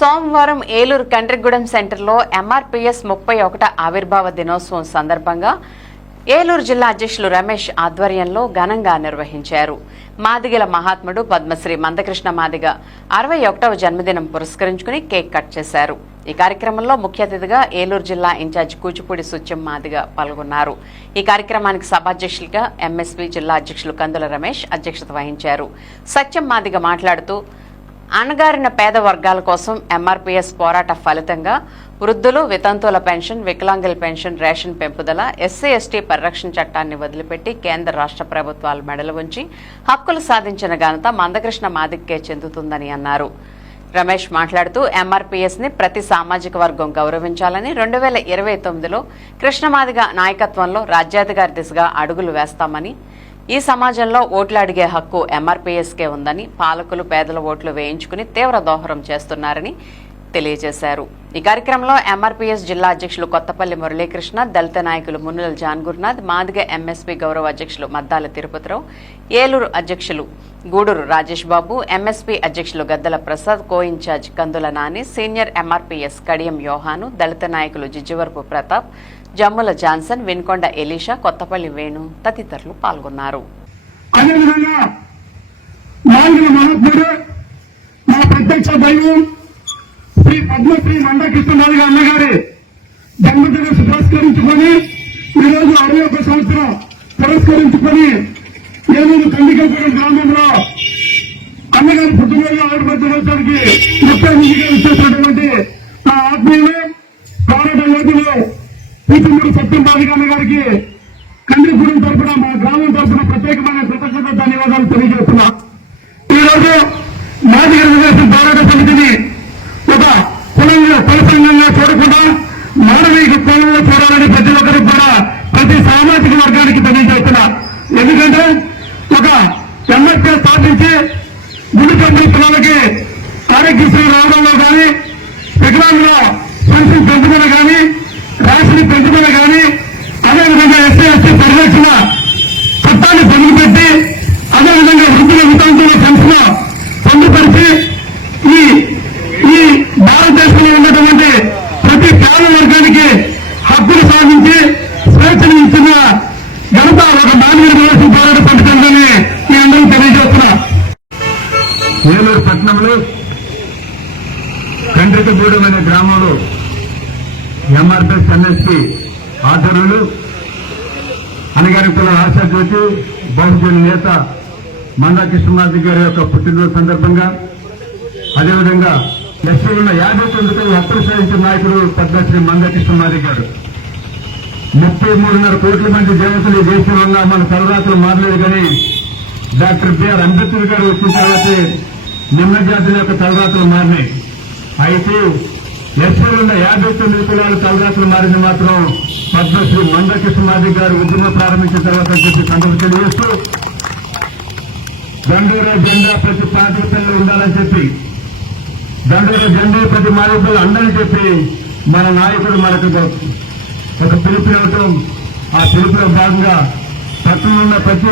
సోమవారం ఏలూరు కండ్రిగూడెం సెంటర్లో ఎంఆర్పీఎస్ 31వ ఆవిర్భావ దినోత్సవం సందర్భంగా ఏలూరు జిల్లా అధ్యక్షులు రమేష్ ఆధ్వర్యంలో ఘనంగా నిర్వహించారు. మాదిగల మహాత్ముడు పద్మశ్రీ మందకృష్ణ మాదిగ 61వ జన్మదినం పురస్కరించుకుని కేక్ కట్ చేశారు. ఈ కార్యక్రమంలో ముఖ్య అతిథిగా ఏలూరు జిల్లా ఇన్ఛార్జ్ కూచిపూడి సుత్యం మాదిగ పాల్గొన్నారు. ఈ కార్యక్రమానికి సభాధ్యక్షులుగా ఎంఎస్పీ జిల్లా అధ్యక్షులు కందుల రమేష్ అధ్యక్షత వహించారు. సత్యం మాదిగ మాట్లాడుతూ అణగారిన పేద వర్గాల కోసం ఎంఆర్పీఎస్ పోరాట ఫలితంగా వృద్ధులు, వితంతువుల పెన్షన్, వికలాంగుల పెన్షన్, రేషన్ పెంపుదల, ఎస్సీ ఎస్టీ పరిరక్షణ చట్టాన్ని వదిలిపెట్టి కేంద్ర రాష్ట్ర ప్రభుత్వాలు మెడలు ఉంచి హక్కులు సాధించిన ఘనత మందకృష్ణ మాదిగకే చెందుతుందని అన్నారు. రమేష్ మాట్లాడుతూ ఎంఆర్పీఎస్ ని ప్రతి సామాజిక వర్గం గౌరవించాలని 2029లో కృష్ణమాదిగ నాయకత్వంలో రాజ్యాధికారి దిశగా అడుగులు వేస్తామని, ఈ సమాజంలో ఓట్లు అడిగే హక్కు ఎంఆర్పీఎస్కే ఉందని, పాలకులు పేదల ఓట్లు వేయించుకుని తీవ్ర దోహదం చేస్తున్నారని తెలియజేశారు. ఈ కార్యక్రమంలో ఎంఆర్పీఎస్ జిల్లా అధ్యక్షులు కొత్తపల్లి మురళీకృష్ణ, దళిత నాయకులు మున్నుల జాన్ గురునాథ్, మాదిగ ఎంఎస్పీ గౌరవ అధ్యక్షులు మద్దాల తిరుపతిరావు, ఏలూరు అధ్యక్షులు గూడూరు రాజేష్ బాబు, ఎంఎస్పీ అధ్యక్షులు గద్దల ప్రసాద్, కో ఇన్ఛార్జ్ కందుల నాని, సీనియర్ ఎంఆర్పీఎస్ కడియం యోహాను, దళిత నాయకులు జిజ్జివరపు ప్రతాప్, జమ్ముల జాన్సన్, విన్కొండ ఎలీషా, కొత్తపల్లి వేణు తదితరులు పాల్గొన్నారు. శ్రీ పద్మశ్రీ మందకృష్ణ మాదిగ అన్నగారి జన్మదినం పురస్కరించుకొని ఈరోజు 61వ సంవత్సరం పురస్కరించుకొని ఏలూరు కందికలగూడెం గ్రామంలో అన్నగారి పుట్టినరోజు ఆవిర్భావానికి ముఖ్య అతిథిగా ఇచ్చేసినటువంటి ఆ ఆత్మీయులు పోరాట యోధులు కూచిపూడి సత్యం మాదిగ అన్నగారికి కందిగూడెం తరఫున, మా గ్రామం తరఫున ప్రత్యేకమైన కృతజ్ఞత ధన్యవాదాలు తెలియజేస్తున్నా. ఈరోజు మాదిగ రిజర్వేషన్ పోరాట సమితిని ఒక కుల సంఘంగా చూడకుండా మానవీయ కోణంలో చూడాలని ప్రతి ఒక్కరికి కూడా, ప్రతి సామాజిక వర్గానికి తెలియజేస్తున్నా. ఎందుకంటే ఒక ఎంఎస్పీ స్థాపించి గుడి పండితులకి ఆరోగ్యశ్రీ రావడంలో కానీ, వికలాంగుల పెన్షన్ పెంచుదల కానీ, రాశిని పెంచుదల కానీ, అదేవిధంగా ఎస్సీ ఎస్టీ పరిరక్షణ చట్టాన్ని పొందుపెట్టి, అదేవిధంగా వృద్ధుల వితంతువుల పెన్షన్ పొందుపరిచి ఈ భారతదేశంలో ఉన్నటువంటి ప్రతి పేద వర్గానికి హక్కులు సాధించి స్వేచ్ఛను ఇచ్చిన ఘనత ఒక మానవీయ రిజర్వేషన్ పోరాట సమితిని మీ అందరూ తెలియజేస్తున్నా. ఏలూరు పట్టణంలో కండ్రికగూడెం అనే గ్రామంలో ఎంఆర్పీఎస్ ఎన్ఎస్పీ ఆధ్వర్యంలో అణగారిన కుల ఆశాజ్యోతి బహుజన నేత మందకృష్ణ మాదిగ గారి యొక్క పుట్టినరోజు సందర్భంగా, అదేవిధంగా ఎస్సీ ఉన్న 59 హక్కులు సాధించిన నాయకుడు పద్మశ్రీ మందకృష్ణ మాదిగ గారు 33.5 కోట్ల మంది దేవతలు ఈ దేశంలో ఉన్న మన తలరాత్రులు మారలేదు. కానీ డాక్టర్ బిఆర్ అంబేద్కర్ గారు వచ్చిన తర్వాతే నిమ్న జాతుల యొక్క తలరాత్రులు మారినాయి. అయితే ఎస్సీలో ఉన్న 59 కులాల తలరాత్రులు మారింది మాత్రం పద్మశ్రీ మందకృష్ణ మాదిగ గారు ఉద్యమం ప్రారంభించిన తర్వాత చెప్పి సందర్భం తెలియజేస్తూ, దండోరా జెండా ప్రతి పాఠశాలలో ఉండాలని చెప్పి, దండోరా జెండా ప్రతి మాదిగలు అందని చెప్పి మన నాయకుడు మనకు ఒక పిలుపునివ్వటం, ఆ పిలుపులో భాగంగా పట్టణంలో ఉన్న ప్రతి